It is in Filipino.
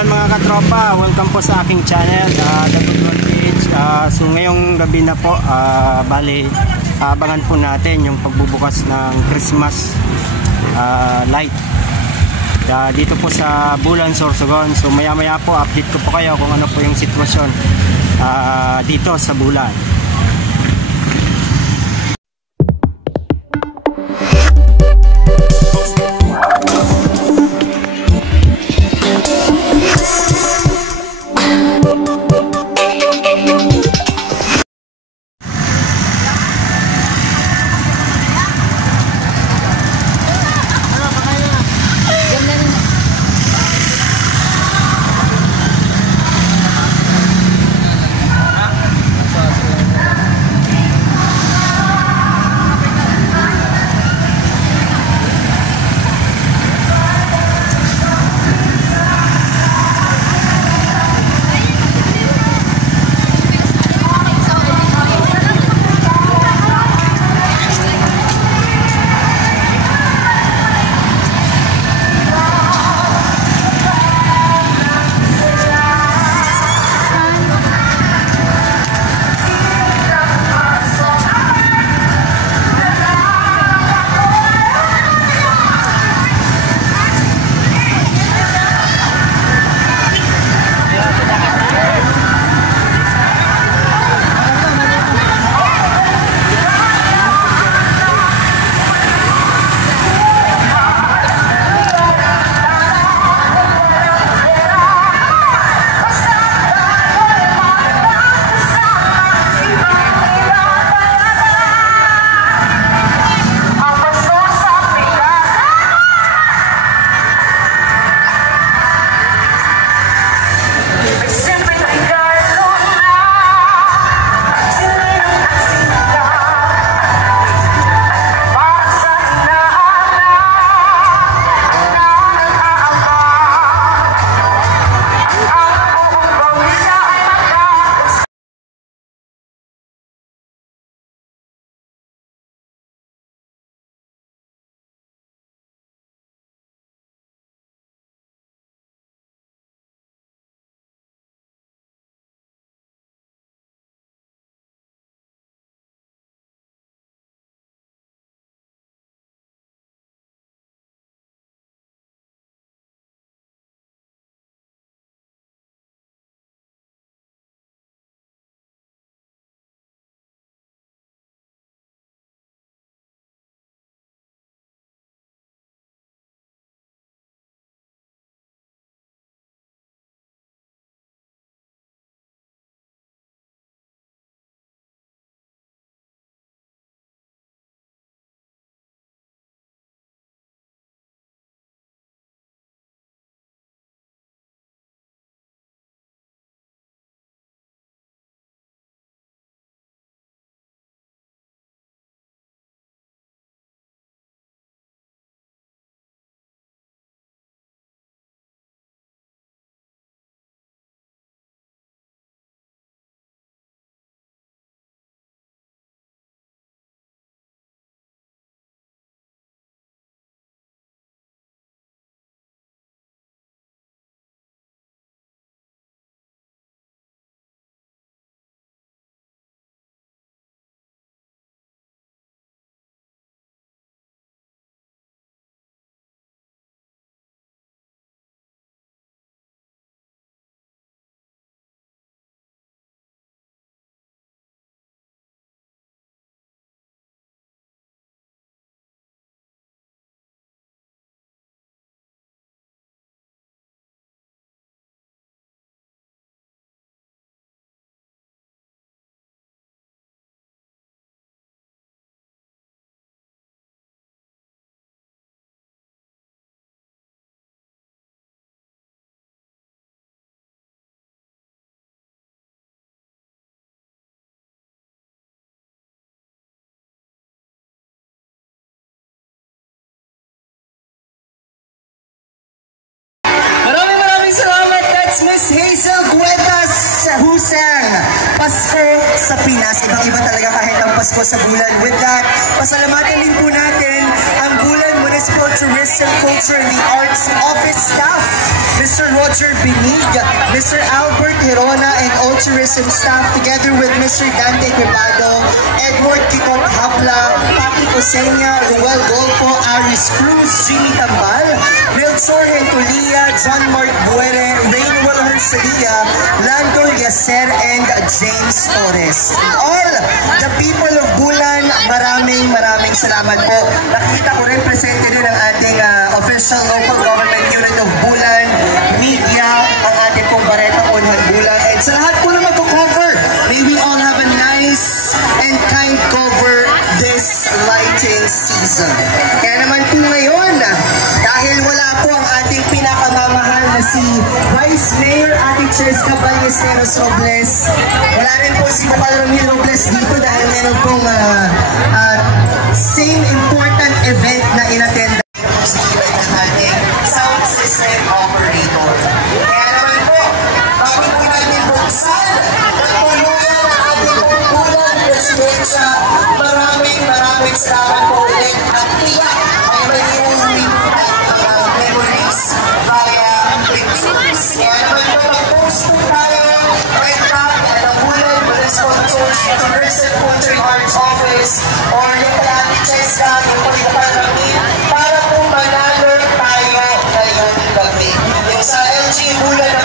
Bulan mga katropa, welcome po sa aking channel, The Good One Page. So ngayong gabi na po, bali abangan po natin yung pagbubukas ng Christmas light dito po sa Bulan, Sorsogon. So maya maya po update ko po kayo kung ano po yung sitwasyon dito sa Bulan. Miss Hazel Guedas Husang, Pasko sa Pinas. Ibang-iba talaga kahit ang Pasko sa Bulan. With that, pasalamatan din po natin ang Bulan Municipal Tourism, Culture and the Arts Office staff, Mr. Rod Roger Binig, Mr. Albert Hirona and all tourism staff together with Mr. Dante Quemado, Edward Kikot Hapla, Paki Cosenia, Ruel Golpo, Aris Cruz, Jimmy Tambal, Melchor Hentulia, John Mark Buere, Rainwell Hercelia, Lando Yacer, and James Torres. All the people of Bulan, maraming salamat po. Nakita ko rin presente din ang ating official local government unit of Bulan, media, ang ating pong Baretang Unhan Bulan. And sa lahat po na magko-cover, may we all have a nice and kind cover this lighting season. Kaya naman po ngayon, dahil wala po ang ating pinakamamahal na si Vice Mayor Ate Cheska Ballesteros Robles, wala rin po si Bukal Romil Robles dito dahil meron pong same important event na inattend ng ating sound system operator. Kaya naman po, bago po natin buksan at tuluyan ang ating Bulan Presidensya, maraming salamat po ulit at tiyak ay may iuwi at memories via pictures. Kaya naman po, mag-post po tayo right back at ang Bulan Responsors to Nursing Culture Arts Office or yung Kalati Cheska, yung Pagkakarami, para po manalo tayo ngayong gabi. Yung sa LG Bulan